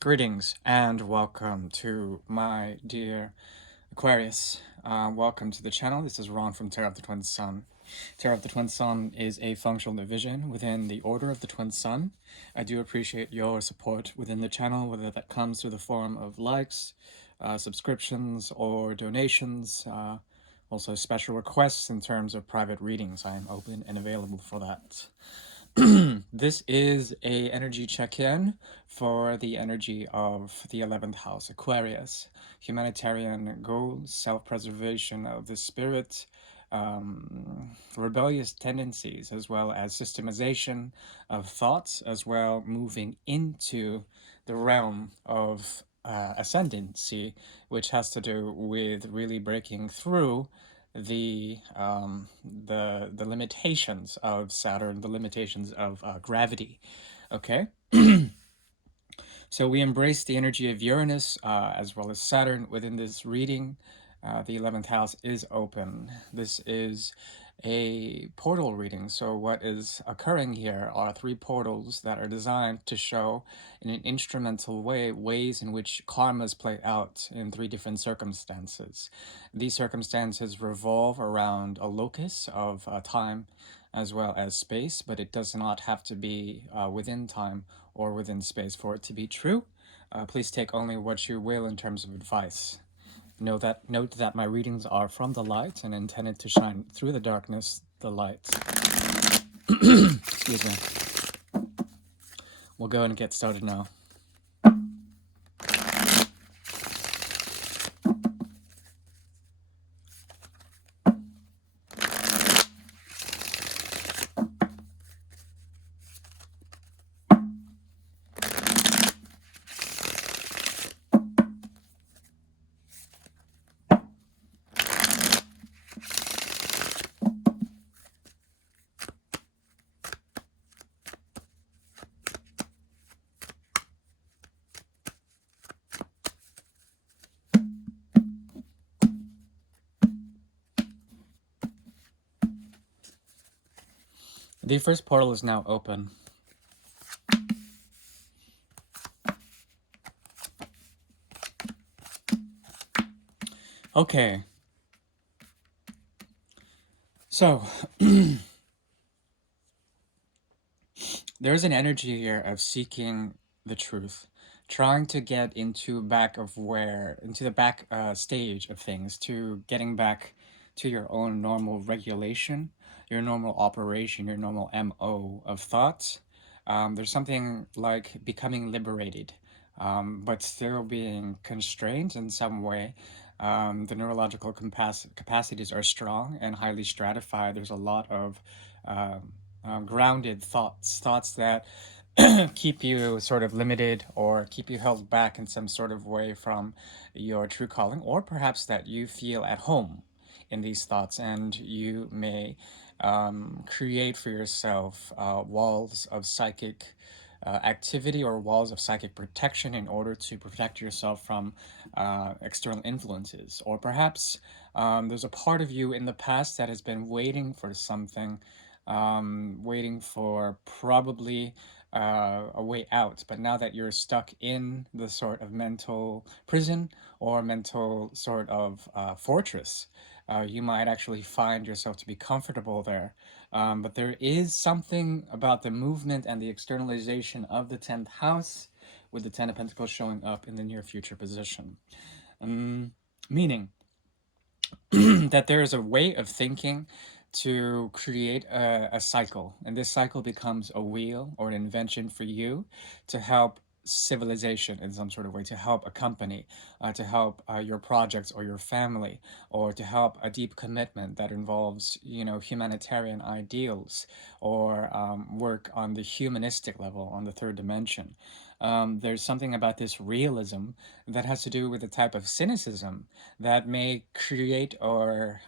Greetings and welcome to my dear Aquarius. Welcome to the channel. This is Ron from Terror of the Twin Sun. Terror of the Twin Sun is a functional division within the Order of the Twin Sun. I do appreciate your support within the channel, whether that comes through the form of likes, subscriptions, or donations. Also, special requests in terms of private readings. I am open and available for that. This is a energy check-in for the energy of the 11th house, Aquarius. Humanitarian goals, self-preservation of the spirit, rebellious tendencies, as well as systemization of thoughts, as well moving into the realm of ascendancy, which has to do with really breaking through the limitations of Saturn, the limitations of gravity. Okay, so we embrace the energy of Uranus as well as Saturn within this reading. The 11th house is open. This is a portal reading. So what is occurring here are three portals that are designed to show in an instrumental way ways in which karmas play out in three different circumstances. These circumstances revolve around a locus of time as well as space, but it does not have to be within time or within space for it to be true. Please take only what you will in terms of advice. Note that my readings are from the light and intended to shine through the darkness, the light. Excuse me. We'll go and get started now. The first portal is now open. Okay. So, there's an energy here of seeking the truth, trying to get into the back stage of things, to getting back to your own normal regulation, your normal operation, your normal MO of thoughts. There's something like becoming liberated, but still being constrained in some way. The neurological capacities are strong and highly stratified. There's a lot of grounded thoughts that keep you sort of limited or keep you held back in some sort of way from your true calling, or perhaps that you feel at home in these thoughts and you may create for yourself walls of psychic activity or walls of psychic protection in order to protect yourself from external influences. Or perhaps there's a part of you in the past that has been waiting for something, waiting for probably a way out. But now that you're stuck in the sort of mental prison or mental sort of fortress, you might actually find yourself to be comfortable there. But there is something about the movement and the externalization of the 10th house, with the 10 of Pentacles showing up in the near future position. Meaning that there is a way of thinking to create a cycle, and this cycle becomes a wheel or an invention for you to help civilization in some sort of way, to help a company, to help your projects or your family, or to help a deep commitment that involves, humanitarian ideals, or work on the humanistic level, on the third dimension. There's something about this realism that has to do with the type of cynicism that may create or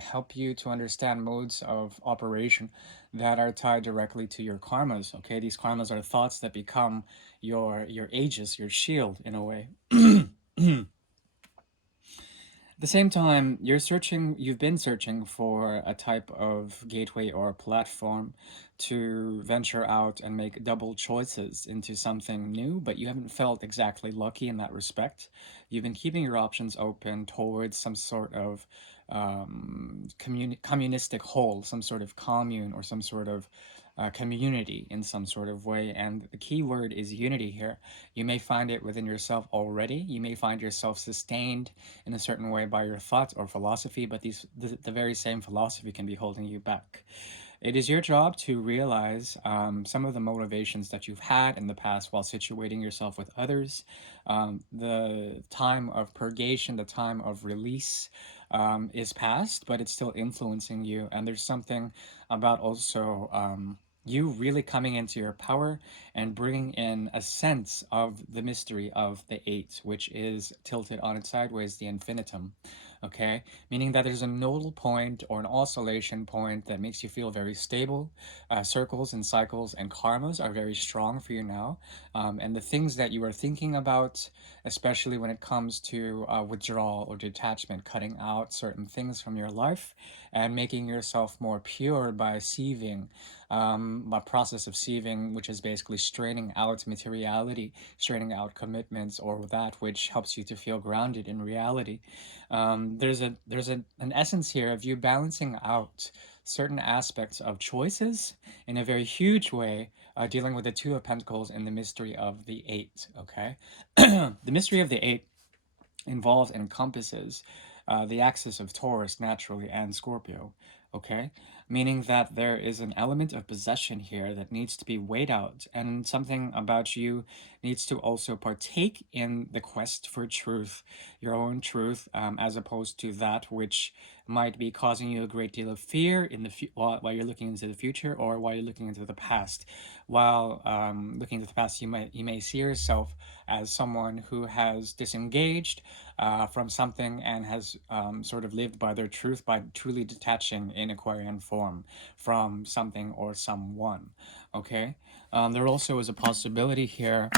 help you to understand modes of operation that are tied directly to your karmas. Okay, these karmas are thoughts that become your aegis, your shield in a way. At the same time, you've been searching for a type of gateway or platform to venture out and make double choices into something new, but you haven't felt exactly lucky in that respect. You've been keeping your options open towards some sort of communistic whole, some sort of commune or some sort of community in some sort of way. And the key word is unity here. You may find it within yourself already. You may find yourself sustained in a certain way by your thoughts or philosophy, but the very same philosophy can be holding you back. It is your job to realize some of the motivations that you've had in the past while situating yourself with others. The time of purgation, the time of release is past, but it's still influencing you. And there's something about also you really coming into your power and bringing in a sense of the mystery of the eight, which is tilted on its sideways, the infinitum. Okay, meaning that there's a nodal point or an oscillation point that makes you feel very stable. Circles and cycles and karmas are very strong for you now. And the things that you are thinking about, especially when it comes to withdrawal or detachment, cutting out certain things from your life and making yourself more pure by sieving, a process of sieving, which is basically straining out materiality, straining out commitments, or that which helps you to feel grounded in reality. There's an essence here of you balancing out certain aspects of choices in a very huge way, dealing with the Two of Pentacles and the mystery of the Eight. Okay, the mystery of the Eight involves and encompasses the axis of Taurus naturally and Scorpio. Okay, meaning that there is an element of possession here that needs to be weighed out, and something about you needs to also partake in the quest for truth, your own truth, as opposed to that which might be causing you a great deal of fear in while you're looking into the future or while you're looking into the past. While looking into the past, you may see yourself as someone who has disengaged from something and has sort of lived by their truth by truly detaching in Aquarian form from something or someone. Okay, there also is a possibility here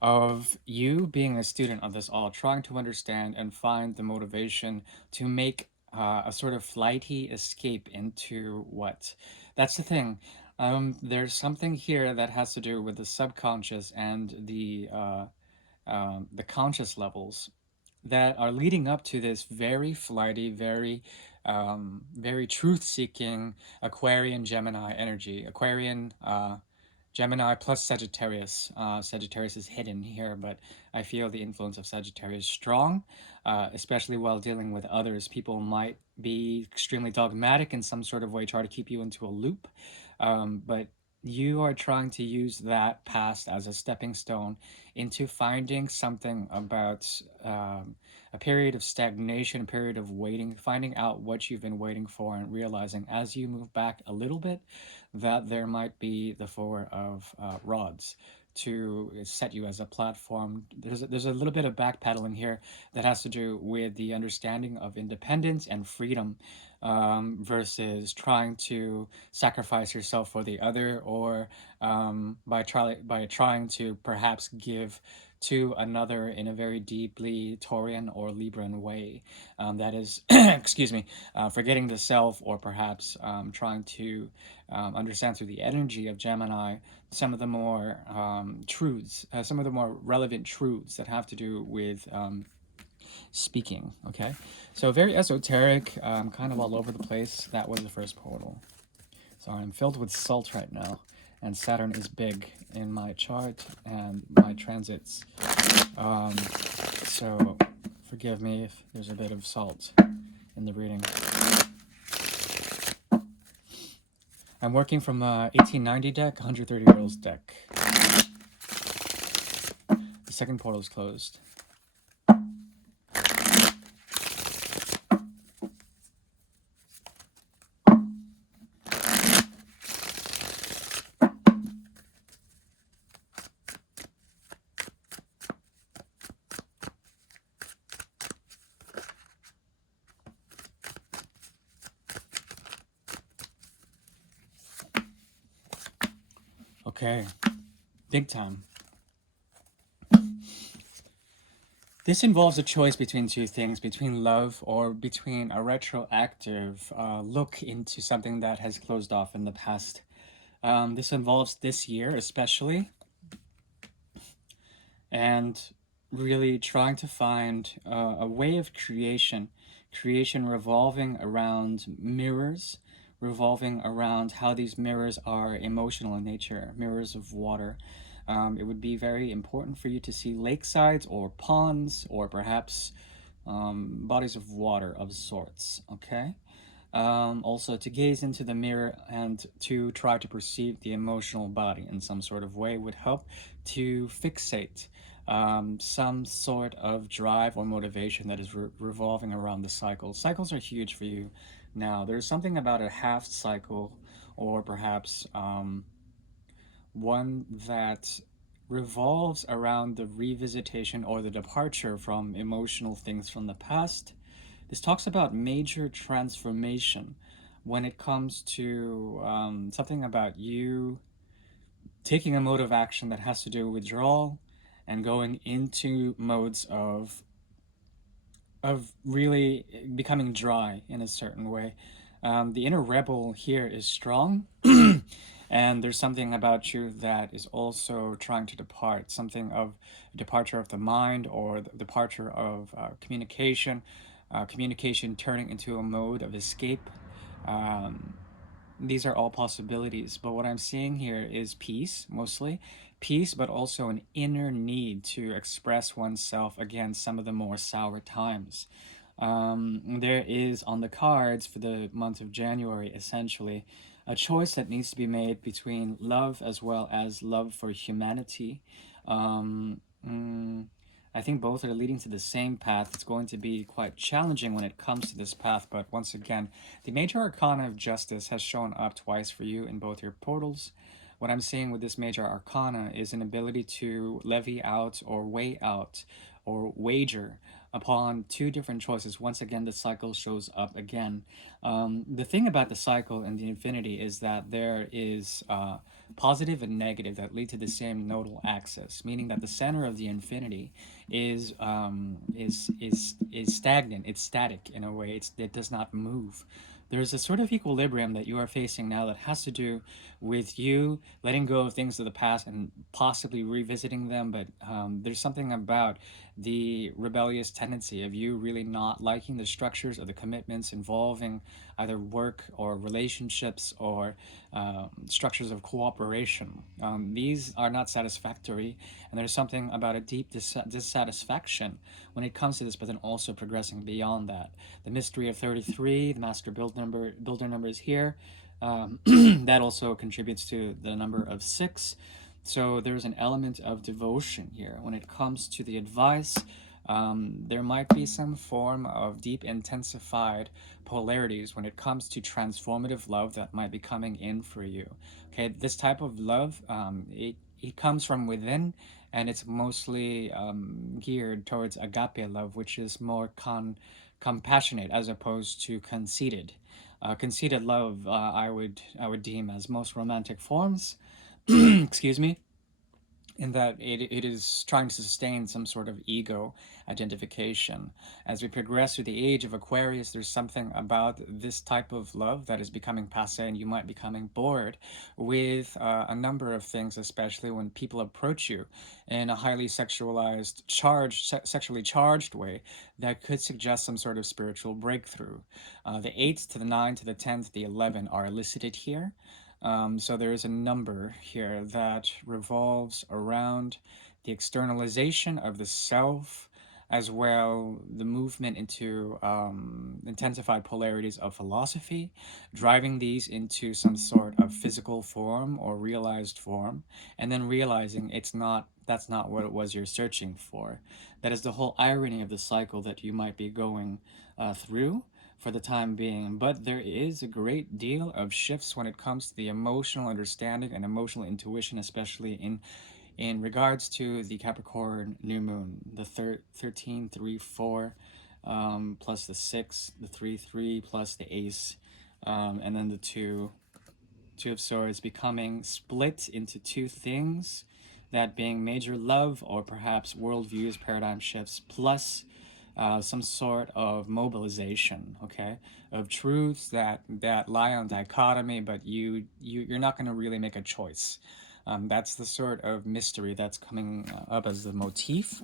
of you being a student of this all, trying to understand and find the motivation to make a sort of flighty escape into what. That's the thing. There's something here that has to do with the subconscious and the conscious levels that are leading up to this very flighty, very truth-seeking Aquarian Gemini energy. Aquarian Gemini plus Sagittarius. Sagittarius is hidden here, but I feel the influence of Sagittarius strong, especially while dealing with others. People might be extremely dogmatic in some sort of way, try to keep you into a loop, but you are trying to use that past as a stepping stone into finding something about a period of stagnation, a period of waiting, finding out what you've been waiting for, and realizing as you move back a little bit that there might be the Four of Rods to set you as a platform. There's a little bit of backpedaling here that has to do with the understanding of independence and freedom, versus trying to sacrifice yourself for the other, or by trying to perhaps give to another in a very deeply Taurian or Libran way. That is, excuse me, forgetting the self, or perhaps trying to understand through the energy of Gemini some of the more truths, some of the more relevant truths that have to do with speaking. Okay, so very esoteric, kind of all over the place. That was the first portal. So I'm filled with salt right now, and Saturn is big in my chart and my transits. So forgive me if there's a bit of salt in the reading. I'm working from 1890 deck, 130 rolls deck. The second portal is closed. Okay, big time. This involves a choice between two things, between love or between a retroactive look into something that has closed off in the past. This involves this year especially, and really trying to find a way of creation revolving around mirrors, revolving around how these mirrors are emotional in nature, mirrors of water. It would be very important for you to see lakesides or ponds or perhaps bodies of water of sorts, okay? Also, to gaze into the mirror and to try to perceive the emotional body in some sort of way would help to fixate some sort of drive or motivation that is revolving around the cycle. Cycles are huge for you now. There's something about a half cycle, or perhaps one that revolves around the revisitation or the departure from emotional things from the past. This talks about major transformation when it comes to something about you taking a mode of action that has to do with withdrawal and going into modes of really becoming dry in a certain way. The inner rebel here is strong, and there's something about you that is also trying to depart, something of departure of the mind or the departure of communication turning into a mode of escape. Um, these are all possibilities, but what I'm seeing here is peace, mostly peace, but also an inner need to express oneself against some of the more sour times. There is on the cards for the month of January essentially a choice that needs to be made between love as well as love for humanity. Um, mm, I think both are leading to the same path. It's going to be quite challenging when it comes to this path, but once again, the major arcana of justice has shown up twice for you in both your portals. What I'm seeing with this major arcana is an ability to levy out or weigh out or wager upon two different choices. Once again, the cycle shows up again. The thing about the cycle and the infinity is that there is positive and negative that lead to the same nodal axis, meaning that the center of the infinity is stagnant. It's static in a way. It does not move. There's a sort of equilibrium that you are facing now that has to do with you letting go of things of the past and possibly revisiting them. But there's something about the rebellious tendency of you really not liking the structures or the commitments involving either work or relationships or structures of cooperation. These are not satisfactory, and there's something about a deep dissatisfaction when it comes to this, but then also progressing beyond that. The mystery of 33, the master builder number is here. That also contributes to the number of 6. So there's an element of devotion here. When it comes to the advice, there might be some form of deep intensified polarities when it comes to transformative love that might be coming in for you. Okay, this type of love, it comes from within, and it's mostly geared towards agape love, which is more compassionate as opposed to conceited. Conceited love, I would deem as most romantic forms. Excuse me, in that it is trying to sustain some sort of ego identification. As we progress through the age of Aquarius, there's something about this type of love that is becoming passe, and you might be becoming bored with a number of things, especially when people approach you in a highly sexualized, sexually charged way that could suggest some sort of spiritual breakthrough. The 8 to the 9 to the 10 to the 11 are elicited here. So there is a number here that revolves around the externalization of the self, as well the movement into intensified polarities of philosophy, driving these into some sort of physical form or realized form, and then realizing that's not what it was you're searching for. That is the whole irony of the cycle that you might be going through for the time being, but there is a great deal of shifts when it comes to the emotional understanding and emotional intuition, especially in regards to the Capricorn new moon, the 13 3 4 plus the 6, the 3 3 plus the ace, and then the 2 of swords becoming split into two things. that being major love or perhaps worldviews, paradigm shifts, plus some sort of mobilization, okay, of truths that lie on dichotomy, but you're not going to really make a choice. That's the sort of mystery that's coming up as the motif.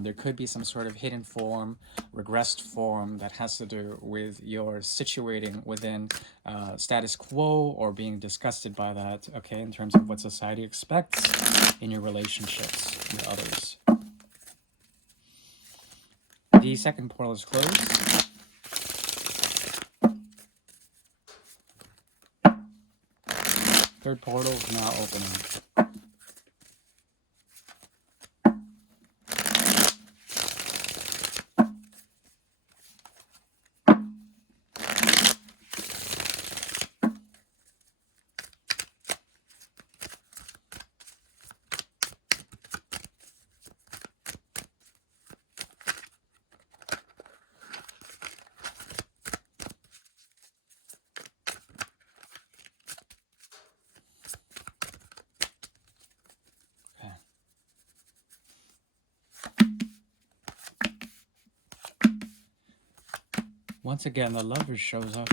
There could be some sort of hidden form, regressed form that has to do with your situating within status quo or being disgusted by that, okay, in terms of what society expects in your relationships with others. The second portal is closed. Third portal is now opening. Okay. Once again, the lover shows up.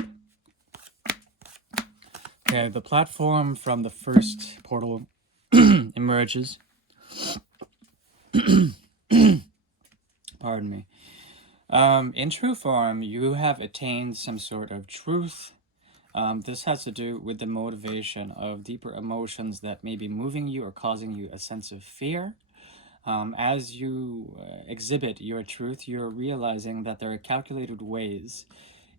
Okay, the platform from the first portal emerges. Pardon me. In true form, you have attained some sort of truth. This has to do with the motivation of deeper emotions that may be moving you or causing you a sense of fear. As you exhibit your truth, you're realizing that there are calculated ways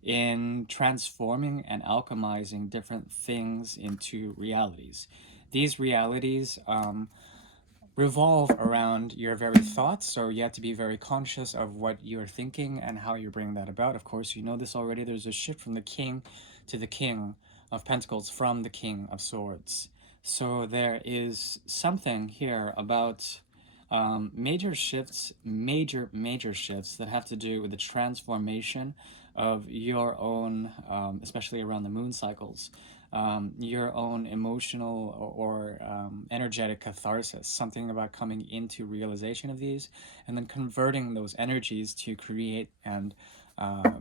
in transforming and alchemizing different things into realities. These realities revolve around your very thoughts, so you have to be very conscious of what you're thinking and how you bring that about. Of course, you know this already. There's a shift from the king to the king of pentacles from the king of swords. So there is something here about major shifts, major shifts that have to do with the transformation of your own, especially around the moon cycles, your own emotional or energetic catharsis, something about coming into realization of these and then converting those energies to create and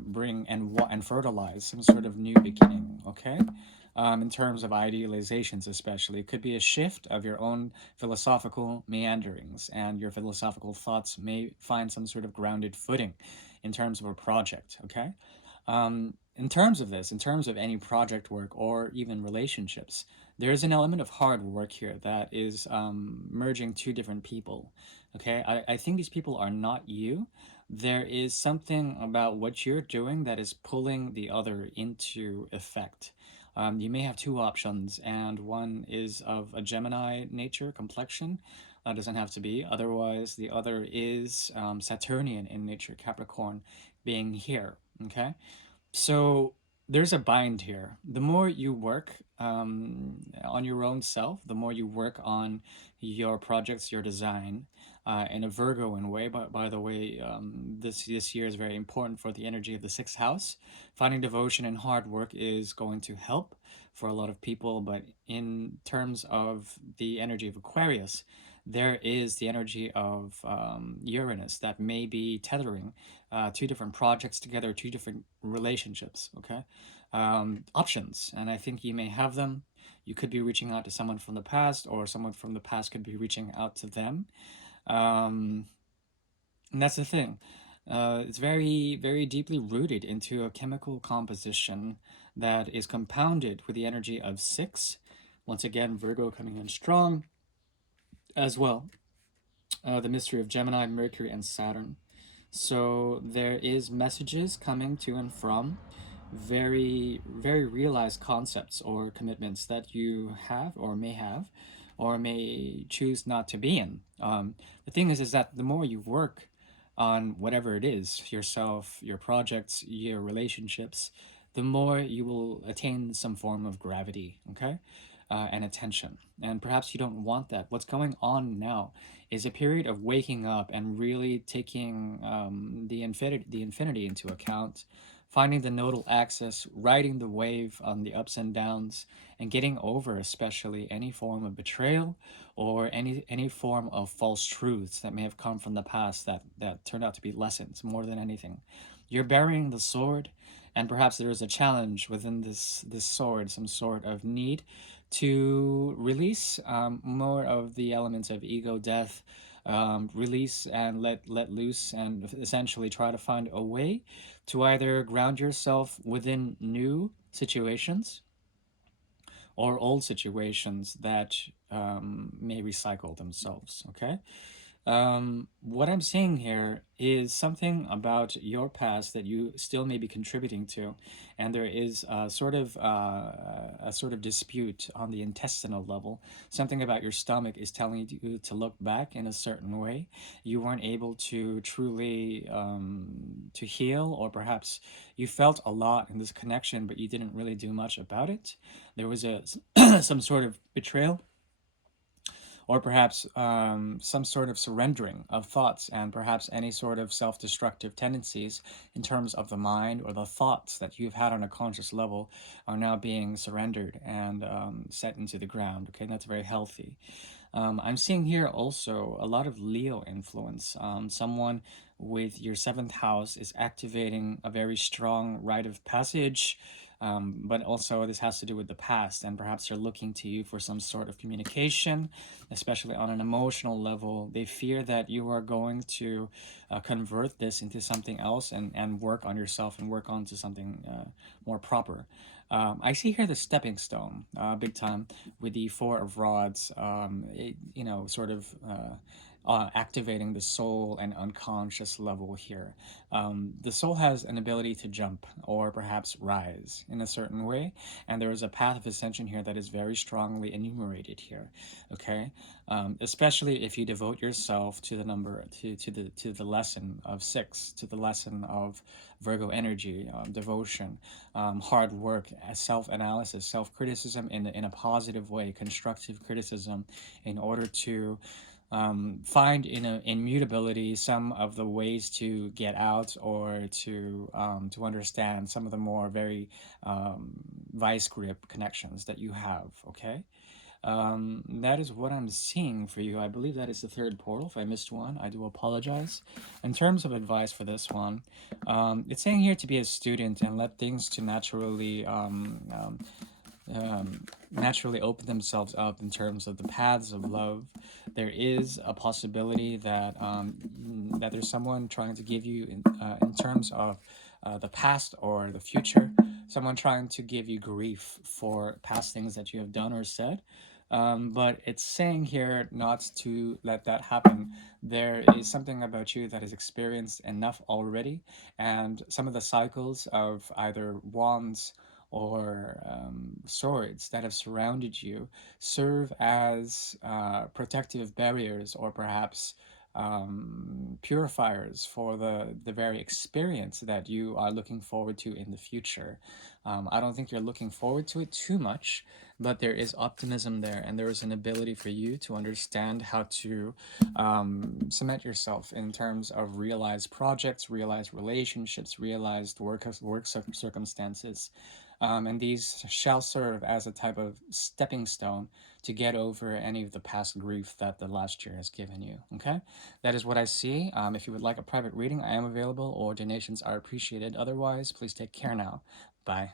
bring and fertilize some sort of new beginning, okay? In terms of idealizations, especially. It could be a shift of your own philosophical meanderings, and your philosophical thoughts may find some sort of grounded footing in terms of a project, okay? In terms of this, in terms of any project work or even relationships, there is an element of hard work here that is merging two different people. Okay, I think these people are not you. There is something about what you're doing that is pulling the other into effect. You may have two options, and one is of a Gemini nature complexion. That doesn't have to be. Otherwise, the other is Saturnian in nature, Capricorn, being here. Okay, so there's a bind here. The more you work on your own self, the more you work on your projects, your design, in a Virgoan way. But by the way, this year is very important for the energy of the sixth house. Finding devotion and hard work is going to help for a lot of people. But in terms of the energy of Aquarius, there is the energy of Uranus that may be tethering two different projects together, two different relationships, okay? Options. And I think you may have them. You could be reaching out to someone from the past, or someone from the past could be reaching out to them. Um, and that's the thing. It's very deeply rooted into a chemical composition that is compounded with the energy of six. Once again, Virgo coming in strong as well. The mystery of Gemini, Mercury, and Saturn. So there is messages coming to and from very realized concepts or commitments that you have or may choose not to be in. The thing is that the more you work on whatever it is, yourself, your projects, your relationships, the more you will attain some form of gravity, okay? And attention. And perhaps you don't want that. What's going on now is a period of waking up and really taking the infinity into account, finding the nodal axis, riding the wave on the ups and downs, and getting over especially any form of betrayal or any form of false truths that may have come from the past that turned out to be lessons more than anything. You're burying the sword, and perhaps there is a challenge within this sword, some sort of need to release more of the elements of ego death, release and let loose, and essentially try to find a way to either ground yourself within new situations or old situations that may recycle themselves. Okay, what I'm seeing here is something about your past that you still may be contributing to, and there is a sort of dispute on the intestinal level. Something about your stomach is telling you to look back in a certain way. You weren't able to truly to heal, or perhaps you felt a lot in this connection, but you didn't really do much about it. There was a some sort of betrayal, or perhaps some sort of surrendering of thoughts, and perhaps any sort of self destructive tendencies in terms of the mind, or the thoughts that you've had on a conscious level are now being surrendered and set into the ground. Okay, that's very healthy. I'm seeing here also a lot of Leo influence. Someone with your seventh house is activating a very strong rite of passage, but also this has to do with the past, and perhaps they're looking to you for some sort of communication, especially on an emotional level. They fear that you are going to convert this into something else, and work on yourself and work on to something more proper. I see here the stepping stone, big time, with the Four of Rods, sort of activating the soul and unconscious level here. The soul has an ability to jump or perhaps rise in a certain way, and there is a path of ascension here that is very strongly enumerated here. Okay, especially if you devote yourself to the number to the lesson of six, to the lesson of Virgo energy, devotion, hard work, self analysis, self criticism in a positive way, constructive criticism, in order to find in a immutability some of the ways to get out, or to understand some of the more very vice grip connections that you have. Okay, that is what I'm seeing for you. I believe that is the third portal. If I missed one, I do apologize. In terms of advice for this one, it's saying here to be a student and let things to naturally open themselves up in terms of the paths of love. There is a possibility that there's someone trying to give you in terms of the past or the future, someone trying to give you grief for past things that you have done or said. But it's saying here not to let that happen. There is something about you that has experienced enough already, and some of the cycles of either wands or swords that have surrounded you serve as protective barriers, or perhaps purifiers for the very experience that you are looking forward to in the future. I don't think you're looking forward to it too much, but there is optimism there, and there is an ability for you to understand how to cement yourself in terms of realized projects, realized relationships, realized work circumstances. And these shall serve as a type of stepping stone to get over any of the past grief that the last year has given you. Okay, that is what I see. If you would like a private reading, I am available, or donations are appreciated. Otherwise, please take care now. Bye.